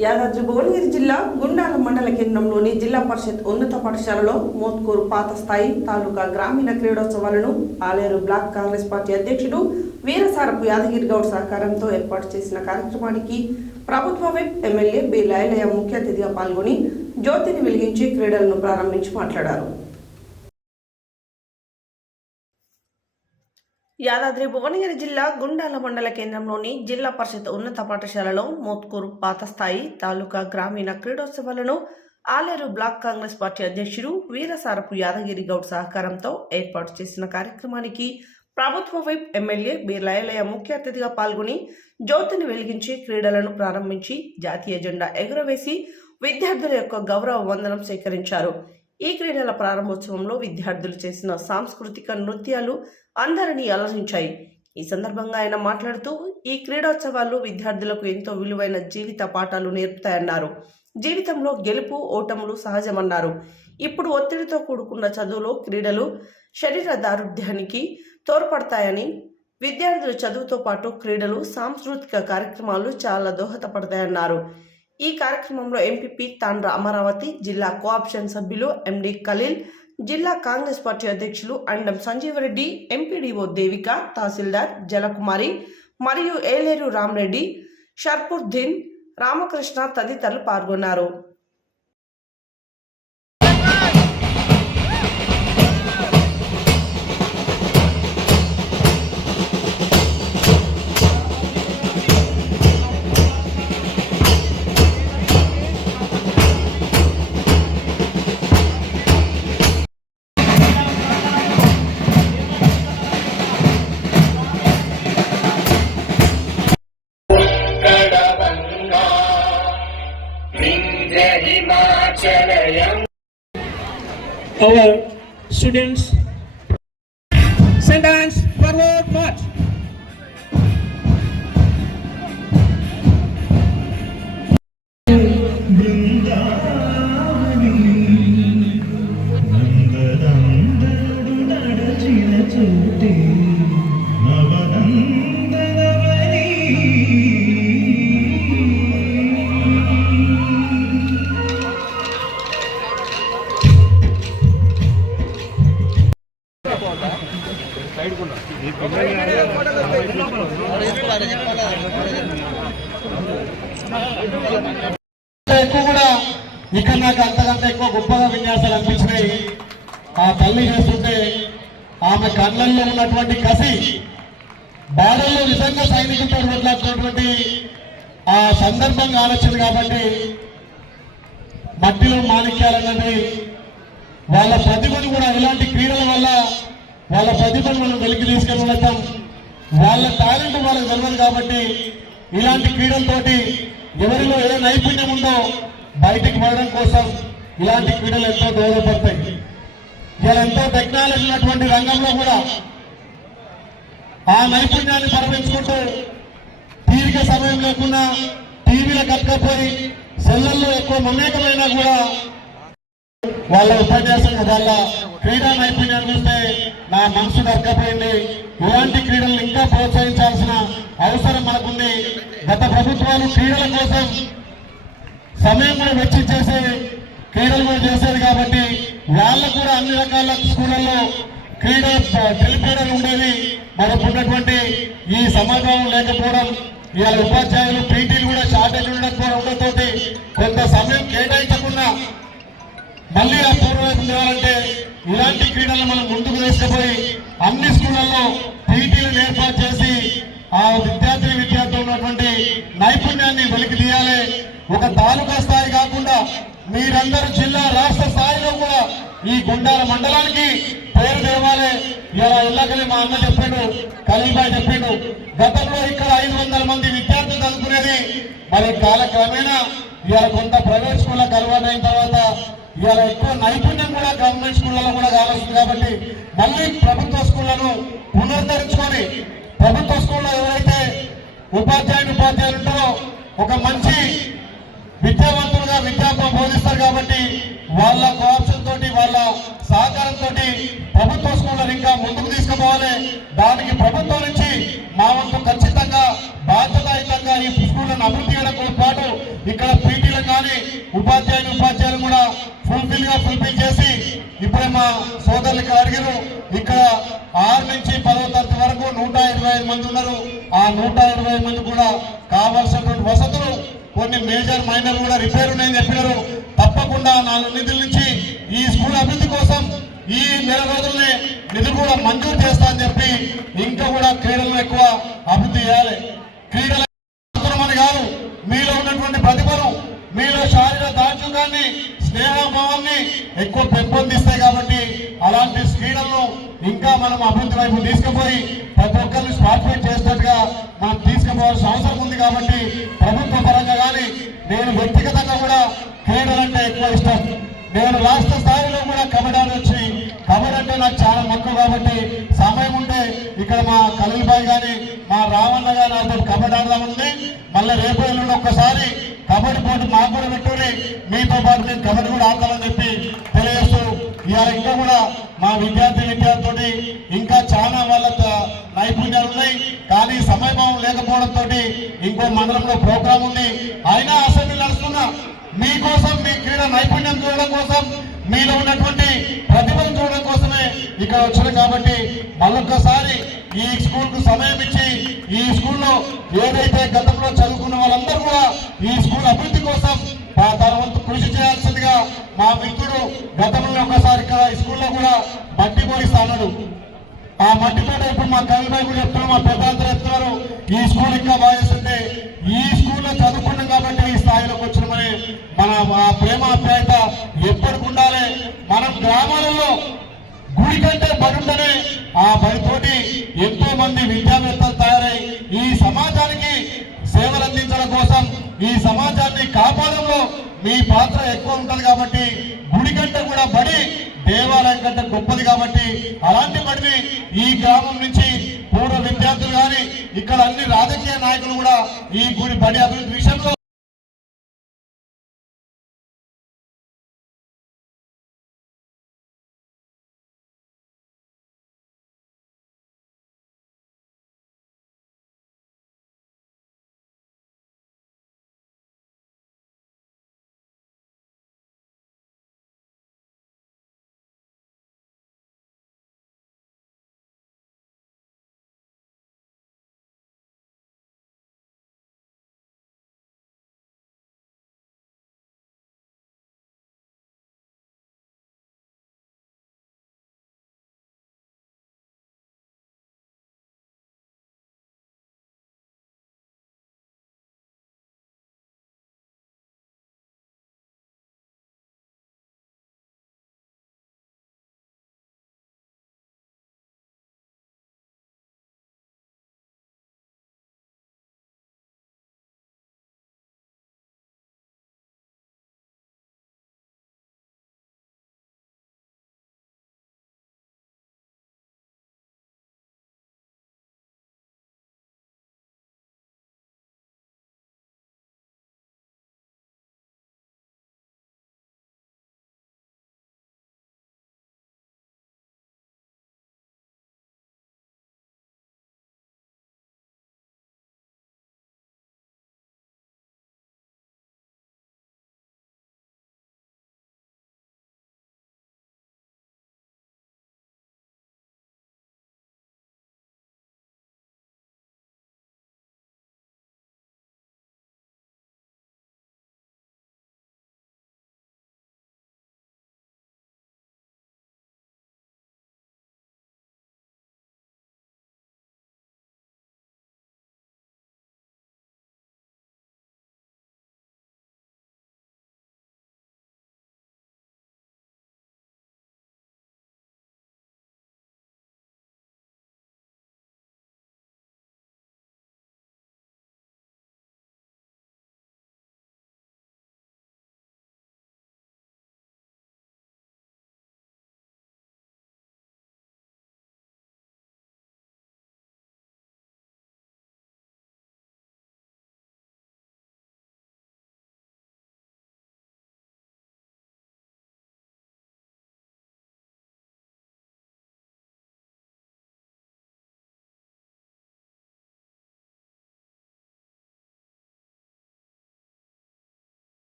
యాదాద్రి భువనగిరి జిల్లా గుండాల మండల కేంద్రంలోని జిల్లా పరిషత్ ఉన్నత పాఠశాలలో మోత్కూరు పాత స్థాయి తాలూకా గ్రామీణ క్రీడోత్సవాలను ఆలేరు బ్లాక్ కాంగ్రెస్ పార్టీ అధ్యక్షుడు వీరసారపు యాదగిరి గౌడ్ సహకారంతో ఏర్పాటు చేసిన కార్యక్రమానికి ప్రభుత్వ విప్ ఎమ్మెల్యే బి లైలయ్య ముఖ్య అతిథిగా పాల్గొని జ్యోతిని వెలిగించి క్రీడలను ప్రారంభించి మాట్లాడారు. యాదాద్రి భువనగిరి జిల్లా గుండాల మండల కేంద్రంలోని జిల్లా పరిషత్ ఉన్నత పాఠశాలలో మోత్కూరు పాత స్థాయి తాలూకా గ్రామీణ క్రీడోత్సవాలను ఆలేరు బ్లాక్ కాంగ్రెస్ పార్టీ అధ్యక్షుడు వీరసారపు యాదగిరి గౌడ్ సహకారంతో ఏర్పాటు చేసిన కార్యక్రమానికి ప్రభుత్వ వైప్ ఎమ్మెల్యే బి లైలయ్య ముఖ్య అతిథిగా పాల్గొని జ్యోతిని వెలిగించి క్రీడలను ప్రారంభించి జాతీయ జెండా ఎగురవేసి విద్యార్థుల యొక్క గౌరవ వందనం సేకరించారు. ఈ క్రీడల ప్రారంభోత్సవంలో విద్యార్థులు చేసిన సాంస్కృతిక నృత్యాలు అందరినీ అలరించాయి. ఈ సందర్భంగా ఆయన మాట్లాడుతూ ఈ క్రీడోత్సవాలు విద్యార్థులకు ఎంతో విలువైన జీవిత పాఠాలు నేర్పుతాయన్నారు. జీవితంలో గెలుపు ఓటములు సహజమన్నారు. ఇప్పుడు ఒత్తిడితో కూడుకున్న చదువులో క్రీడలు శరీర దారుఢ్యానికి తోడ్పడతాయని, విద్యార్థులు చదువుతో పాటు క్రీడలు సాంస్కృతిక కార్యక్రమాలు చాలా దోహదపడతాయన్నారు. ఈ కార్యక్రమంలో ఎంపీపీ తాండ్ర అమరావతి, జిల్లా కోఆప్షన్ సభ్యులు ఎండి ఖలీల్, జిల్లా కాంగ్రెస్ పార్టీ అధ్యక్షులు అండం సంజీవరెడ్డి, ఎంపీడీఓ దేవిక, తహసీల్దార్ జలకుమారి మరియు ఏలేరు రామరెడ్డి, షర్పుద్దీన్, రామకృష్ణ తదితరులు పాల్గొన్నారు. Our students, sentence forward march. ఎక్కువ కూడా ఇక్కడ నాకు అంతకంటే ఎక్కువ గొప్పగా విన్యాసాలు అనిపించినాయి. ఆ తల్లి చేస్తుంటే ఆమె కళ్ళల్లో ఉన్నటువంటి కసి, బాడల్లో నిజంగా సైనికులతో మాట్లాడుతున్నటువంటి ఆ సందర్భంగా ఆలోచన కాబట్టి మట్టిలో మాణిక్యాలన్నది వాళ్ళ ప్రతిభను కూడా ఇలాంటి క్రీడల వల్ల వాళ్ళ ప్రతిభను మనం వెలికి తీసుకొని వెళ్తాం. వాళ్ళ టాలెంట్ వాళ్ళకి తెలియదు కాబట్టి ఇలాంటి క్రీడలతోటి ఎవరిలో ఏ నైపుణ్యం ఉందో బయటికి పడడం కోసం ఇలాంటి క్రీడలు ఎంతో దోహదపడతాయి. ఇలా ఎంతో టెక్నాలజీ ఉన్నటువంటి రంగంలో కూడా ఆ నైపుణ్యాన్ని పరిమించుకుంటూ తీరిక సమయం లేకుండా టీవీలో కట్టుకపోయి సెల్లల్లో ఎక్కువ మమేకమైనా కూడా వాళ్ళ ఉపన్యాసం వాళ్ళ క్రీడా నైపుణ్యాన్ని చూస్తే నా మనసు దక్కపోయింది. ఇలాంటి క్రీడలు ఇంకా ప్రోత్సహించాల్సిన అవసరం మనకుంది. గత ప్రభుత్వాలు క్రీడల కోసం సమయం కూడా వెచ్చించేసి క్రీడలు కూడా చేసేది కాబట్టి వాళ్ళకు కూడా అన్ని రకాల స్కూళ్ళల్లో క్రీడలు ఉండేది. మనకు ఉన్నటువంటి ఈ సమాధానం లేకపోవడం, ఇవాళ ఉపాధ్యాయులు పీటీలు కూడా షార్టేజ్ ఉండడంతో కొంత సమయం కేటాయించకుండా మళ్ళీ ఆ పూర్వవైపు చేయాలంటే ఇలాంటి క్రీడలను మనం ముందుకు తీసుకుపోయి అన్ని స్కూళ్ళల్లో పీటీలను ఏర్పాటు చేసి ఆ విద్యార్థులు ఉన్నటువంటి నైపుణ్యాన్ని వెలికి తీయాలి. ఒక తాలూకా స్థాయి కాకుండా మీరందరూ జిల్లా రాష్ట్ర స్థాయిలో కూడా ఈ గుండాల మండలానికి పేరు తేవాలి. ఇలా ఇళ్ళకలి మా అన్న చెప్పిండు, ఖలీబాయ్ చెప్పిండు, గతంలో ఇక్కడ 500 మంది విద్యార్థులు చదువుకునేది. మరి కాలక్రమేణా ఇవాళ కొంత ప్రైవేట్ స్కూళ్ళకి అలవాటు అయిన తర్వాత ఇవాళ ఎక్కువ నైపుణ్యం కూడా గవర్నమెంట్ స్కూళ్ళలో కూడా కావాల్సింది కాబట్టి మళ్ళీ ప్రభుత్వ స్కూళ్లను పునరుద్ధరించుకొని ప్రభుత్వ స్కూల్లో ఎవరైతే ఉపాధ్యాయులు ఉంటారో ఒక మంచి విద్యావంతులుగా విద్యార్థులు బోధిస్తారు కాబట్టి వాళ్ళ కోఆప్షన్ తోటి వాళ్ళ సహకారంతో ప్రభుత్వ స్కూళ్ళను ఇంకా ముందుకు తీసుకుపోవాలి. దానికి ప్రభుత్వం నుంచి మా వంతు ఖచ్చితంగా బాధ్యతాయుతంగా ఈ స్కూళ్లను అభివృద్ధి చేయడంతో పాటు ఇక్కడ పూర్తిగా ఫుల్ఫిల్ చేసి ఇప్పుడే మా సోదరులు ఇక్కడ అడిగారు, ఇక్కడ 6 నుంచి 10వ తరగతి వరకు 125 మంది ఉన్నారు. ఆ 125 మంది కూడా కావాల్సినటువంటి వసతులు కొన్ని మేజర్ మైనర్ కూడా రిపేర్ ఉన్నాయని చెప్పినారు. తప్పకుండా నా నిధుల నుంచి ఈ స్కూల్ అభివృద్ధి కోసం ఈ నెల రోజుల్ని నిధులు కూడా మంజూరు చేస్తా అని చెప్పి ఇంకా కూడా క్రీడలను ఎక్కువ అభివృద్ధి చేయాలి. క్రీడల అని కాదు, మీలో ఉన్నటువంటి ప్రతిభను, మీలో శారీరక దార్ఢ్యాన్ని, స్నేహభావాన్ని ఎక్కువ పెంపొందిస్తాయి. కాబట్టి అలాంటి క్రీడలను ఇంకా మనం అభివృద్ధి వైపు తీసుకుపోయి ప్రతి ఒక్కరిని పార్టిసిపేట్ చేసినట్టుగా మనం తీసుకుపోవాల్సిన అవసరం ఉంది. కాబట్టి ప్రభుత్వ పరంగా కానీ నేను వ్యక్తిగతంగా కూడా క్రీడలంటే ఎక్కువ ఇష్టం. నేను రాష్ట్ర స్థాయిలో కూడా కబడ్డీ వచ్చి కబడ్డీ అంటే నాకు చాలా మక్కువ. కాబట్టి సమయం ఉంటే ఇక్కడ మా ఖలీల్బాయ్ కానీ మా రావణ గారు నాతో కబడ్డీ ఆడదామంది. మళ్ళీ రేపు ఎల్లుండి ఒక్కసారి కబడ్డీ పోటీ మాకు కూడా పెట్టుకుని మీతో పాటు నేను కబడ్డీ కూడా ఆడతామని చెప్పి తెలియజేస్తూ, ఇవాళ ఇంకా కూడా మా విద్యార్థులతోటి ఇంకా చాలా వాళ్ళ నైపుణ్యాలు ఉన్నాయి. కానీ సమయభావం లేకపోవడంతో ఇంకో మండలంలో ప్రోగ్రాం ఉంది. అయినా అసెంబ్లీ నడుస్తున్నా మీకోసం, మీ క్రీడా నైపుణ్యం చూడడం కోసం, మీలో ఉన్నటువంటి ప్రతిభను చూడడం కోసమే ఇక్కడ వచ్చారు. కాబట్టి మళ్ళొక్కసారి ఈ స్కూల్ కు సమయం ఇచ్చి ఈ స్కూల్లో ఏదైతే గతంలో చదువుకున్న వాళ్ళందరూ కూడా ఈ స్కూల్ అభివృద్ధి కోసం తన వంతు కృషి చేయాల్సిందిగా మా మిత్రుడు గతంలో ఒకసారి ఇక్కడ ఈ స్కూల్లో కూడా మట్టి పోయిస్తాడు. ఆ మట్టితో ఇప్పుడు మా కవిబాయి కూడా చెప్తున్నారు, మా పెద్దలందరూ చెప్తున్నారు ఈ స్కూల్ ఇంకా బాగా చేస్తుంటే. ఈ స్కూల్లో చదువుకున్నాం కాబట్టి ఈ స్థాయిలోకి వచ్చినామని మన ప్రేమ ఆప్యాయత ఎప్పటికి ఉండాలి. మనం గ్రామాలలో గుడి కంటే బడి ఉంటేనే ఆ బడితోటి ఎంతో మంది విద్యావేత్తలు తయారై ఈ సమాజానికి సేవలు అందించడం కోసం, ఈ సమాజాన్ని కాపాడంలో మీ పాత్ర ఎక్కువ ఉంటుంది. కాబట్టి గుడి కంటే కూడా బడి దేవాలయం కంటే గొప్పది. కాబట్టి అలాంటి బడిని ఈ గ్రామం నుంచి పూర్వ విద్యార్థులు కానీ ఇక్కడ అన్ని రాజకీయ నాయకులు కూడా ఈ గుడి బడి అభివృద్ధి